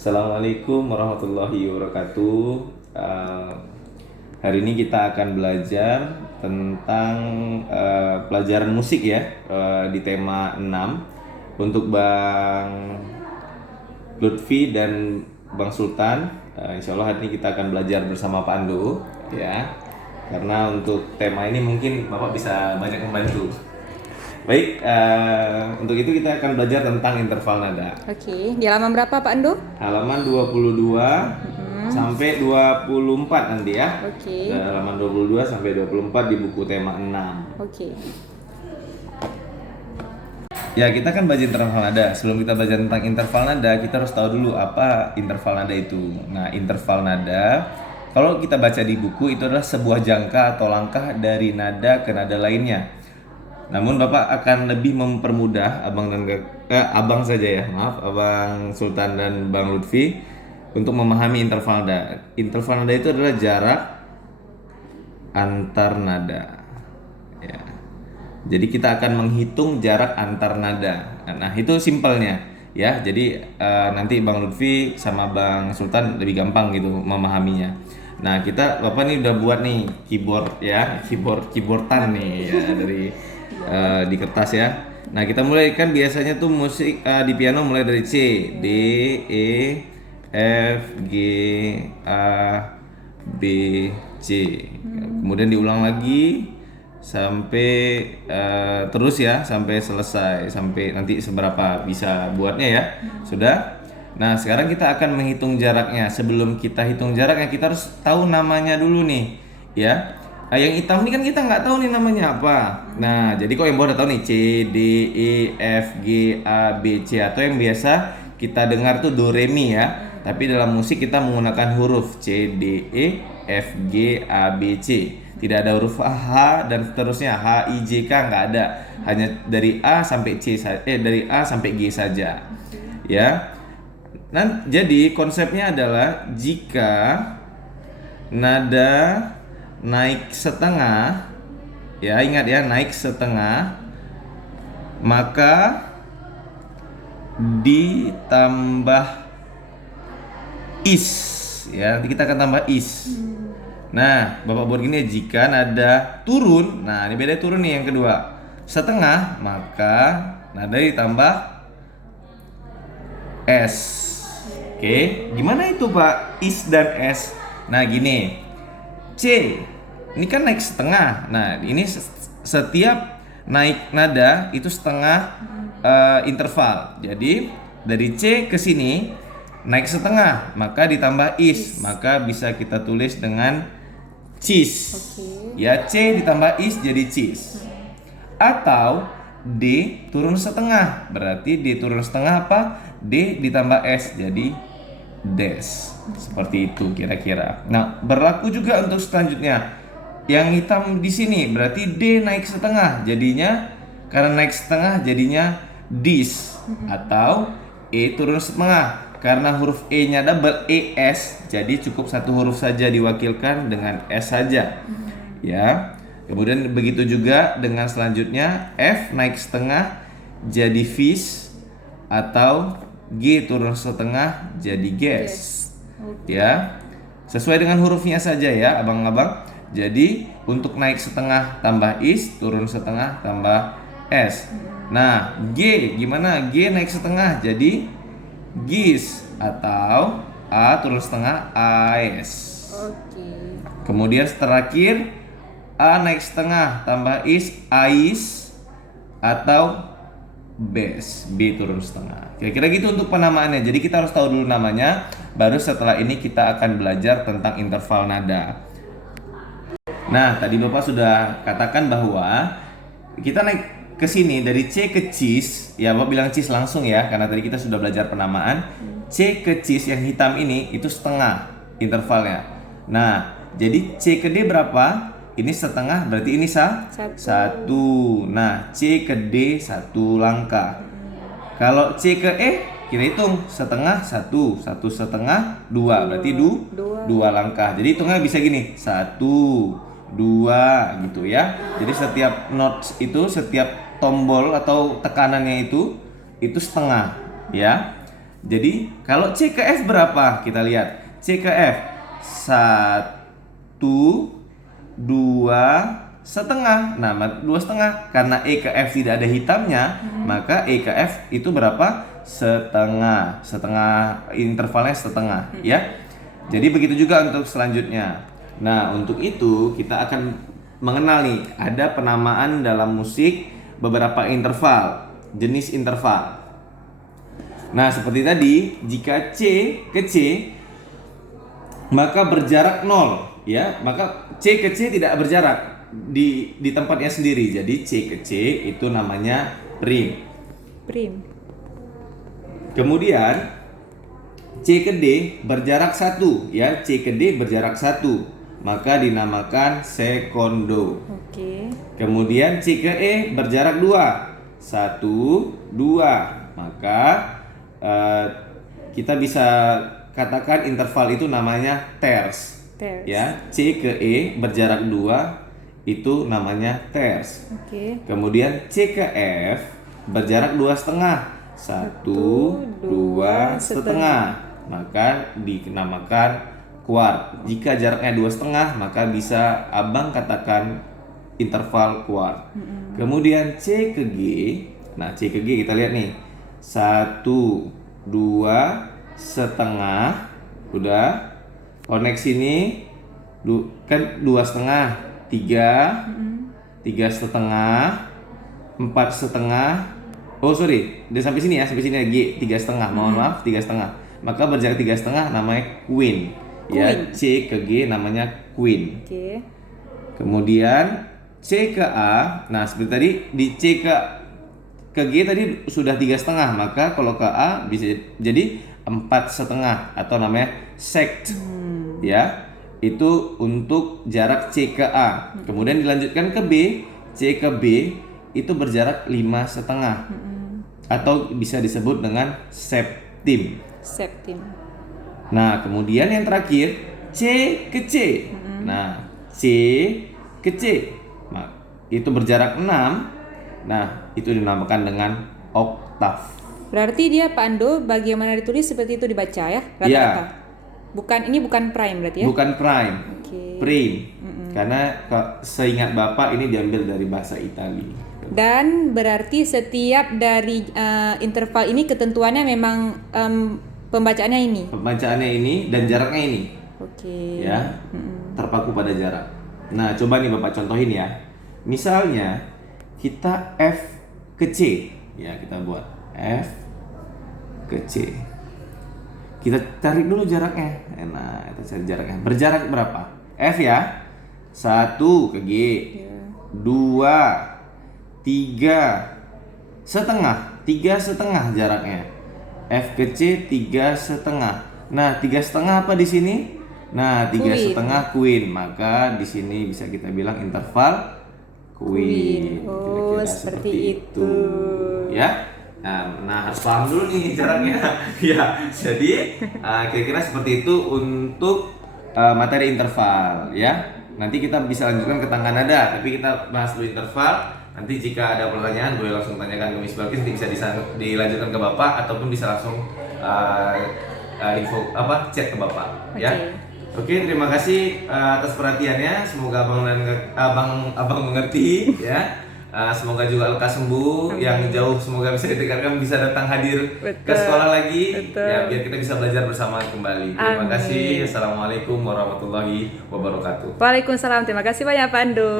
Assalamualaikum warahmatullahi wabarakatuh. Eh, Hari ini kita akan belajar tentang pelajaran musik ya, di tema 6 untuk Bang Lutfi dan Bang Sultan. Insya Allah hari ini kita akan belajar bersama Pak Ando ya. Karena untuk tema ini mungkin Bapak bisa banyak membantu. Baik, untuk itu kita akan belajar tentang interval nada. Oke, di halaman berapa Pak Ando? Halaman 22 sampai 24 nanti ya. Oke. Halaman 22 sampai 24 di buku tema 6. Oke. Ya, kita kan belajar interval nada. Sebelum kita belajar tentang interval nada, kita harus tahu dulu apa interval nada itu. Nah, interval nada kalau kita baca di buku itu adalah sebuah jangka atau langkah dari nada ke nada lainnya. Namun Bapak akan lebih mempermudah Abang saja ya, maaf, Abang Sultan dan Bang Lutfi untuk memahami interval nada. Interval nada itu adalah jarak antar nada. Ya. Jadi kita akan menghitung jarak antar nada. Nah, itu simpelnya ya. Jadi nanti Bang Lutfi sama Bang Sultan lebih gampang gitu memahaminya. Nah, Bapak nih udah buat nih keyboard ya, keyboardan nih ya dari di kertas ya. Nah, kita mulai kan biasanya tuh musik di piano mulai dari C, D, E, F, G, A, B, C. Kemudian diulang lagi sampai terus ya sampai selesai, sampai nanti seberapa bisa buatnya ya. Sudah. Nah, sekarang kita akan menghitung jaraknya. Sebelum kita hitung jaraknya, kita harus tahu namanya dulu nih ya. Nah, yang hitam ini kan kita nggak tahu nih namanya apa. Nah, jadi kok yang bawah udah tahu nih C, D, E, F, G, A, B, C, atau yang biasa kita dengar tuh do, re, mi ya. Tapi dalam musik kita menggunakan huruf C, D, E, F, G, A, B, C. Tidak ada huruf H dan seterusnya, H, I, J, K nggak ada. Hanya dari A sampai dari A sampai G saja. Ya. Nah, jadi konsepnya adalah jika nada naik setengah, ya ingat ya, naik setengah, maka ditambah is ya, nanti kita akan tambah is. Nah, Bapak buat gini ya, jika nada turun, nah ini beda turun nih yang kedua, setengah, maka nada ditambah S. Oke, gimana itu Pak is dan S? Nah gini, C ini kan naik setengah. Nah ini setiap naik nada itu setengah interval. Jadi dari C ke sini naik setengah, maka ditambah is, maka bisa kita tulis dengan cheese. Ya, C ditambah is jadi cheese. Atau D turun setengah, berarti D turun setengah apa? D ditambah S jadi des. Seperti itu kira-kira. Nah, berlaku juga untuk selanjutnya. Yang hitam di sini berarti D naik setengah, jadinya karena naik setengah jadinya dis. Atau E turun setengah, karena huruf E-nya double ES, jadi cukup satu huruf saja diwakilkan dengan S saja. Ya. Kemudian begitu juga dengan selanjutnya, F naik setengah jadi vis, atau G turun setengah jadi ges. Ya. Sesuai dengan hurufnya saja ya, abang-abang. Jadi untuk naik setengah tambah is, turun setengah tambah s. Nah, G gimana? G naik setengah jadi gis, atau A turun setengah AS. Oke. Kemudian terakhir A naik setengah tambah is, ais, atau bes, B turun setengah. Kira-kira gitu untuk penamaannya. Jadi kita harus tahu dulu namanya, baru setelah ini kita akan belajar tentang interval nada. Nah, tadi Bapak sudah katakan bahwa kita naik ke sini dari C ke cis, ya Bapak bilang cis langsung ya, karena tadi kita sudah belajar penamaan. C ke cis yang hitam ini itu setengah intervalnya. Nah, jadi C ke D berapa? Ini setengah, berarti ini satu. Nah, C ke D satu langkah. Kalau C ke E, kita hitung setengah satu setengah dua, berarti dua langkah. Jadi hitungnya bisa gini, satu, dua gitu ya. Jadi setiap notes itu, setiap tombol atau tekanannya itu setengah ya. Jadi kalau C ke F berapa? Kita lihat. C ke F 1, 2 setengah. Nah, 2,5. Karena E ke F tidak ada hitamnya, maka E ke F itu berapa? Setengah. Setengah, intervalnya setengah, ya. Jadi begitu juga untuk selanjutnya. Nah, untuk itu kita akan mengenal nih, ada penamaan dalam musik beberapa interval, jenis interval. Nah, seperti tadi, jika C ke C maka berjarak 0, ya. Maka C ke C tidak berjarak di tempatnya sendiri. Jadi C ke C itu namanya prim. Prim. Kemudian C ke D berjarak 1, ya. C ke D berjarak 1, maka dinamakan sekondo. Oke. Kemudian C ke E berjarak 2, 1, 2, maka kita bisa katakan interval itu namanya terce. Terce. Ya, C ke E berjarak 2 itu namanya terce. Oke. Kemudian C ke F berjarak 2,5, 1, 2 setengah, maka dinamakan kuart. Jika jaraknya 2,5, maka bisa abang katakan interval kuart. Kemudian C ke G, nah C ke G kita lihat nih, 1, 2 setengah, udah. Koneksi ini kan 2,5, 3, 3,5, 4,5. Oh sorry, udah sampai sini ya, sampai sini ya. G 3,5, mohon maaf, 3,5. Maka berjarak 3,5 namanya queen. Ya, C ke G namanya queen. Oke. Kemudian C ke A, nah seperti tadi di C ke G tadi sudah 3,5, maka kalau ke A bisa jadi 4,5 atau namanya sect. Ya, itu untuk jarak C ke A. Kemudian dilanjutkan ke B, C ke B itu berjarak 5,5 atau bisa disebut dengan septim. Septim. Nah, kemudian yang terakhir C ke C. Nah, C ke C. Nah, itu berjarak 6. Nah, itu dinamakan dengan oktav. Berarti dia Pak Ando bagaimana ditulis seperti itu dibaca ya rata-rata. Ya. Ini bukan prime berarti ya? Bukan prime. Oke. Prim. Karena seingat Bapak ini diambil dari bahasa Itali. Dan berarti setiap dari interval ini ketentuannya memang pembacaannya ini. Pembacaannya ini dan jaraknya ini. Oke. Ya. Terpaku pada jarak. Nah, coba nih Bapak contohin ya. Misalnya kita F ke C. Ya, kita buat F ke C. Kita cari dulu jaraknya. Nah, kita cari jaraknya. Berjarak berapa? F ya. 1 ke G. 2, 3 setengah. 3,5 jaraknya. F ke C 3,5. Nah, 3,5 apa di sini? Nah, 3,5 queen. Maka di sini bisa kita bilang interval queen. Oh, Kira-kira seperti itu. Ya. Nah, harus paham dulu nih jaraknya. Ya, jadi kira-kira seperti itu untuk materi interval, ya. Nanti kita bisa lanjutkan ke tangga nada, tapi kita bahas dulu interval. Nanti jika ada pertanyaan, boleh langsung tanyakan ke Miss Balkis, nanti bisa dilanjutkan ke Bapak ataupun bisa langsung chat ke Bapak, ya. Oke, terima kasih atas perhatiannya. Semoga abang mengerti, ya. Semoga juga lekas sembuh. Yang jauh semoga bisa didekatkan, bisa datang hadir ke sekolah lagi. Ya, biar kita bisa belajar bersama kembali. Terima kasih. Assalamualaikum warahmatullahi wabarakatuh. Waalaikumsalam. Terima kasih banyak Pak Ando.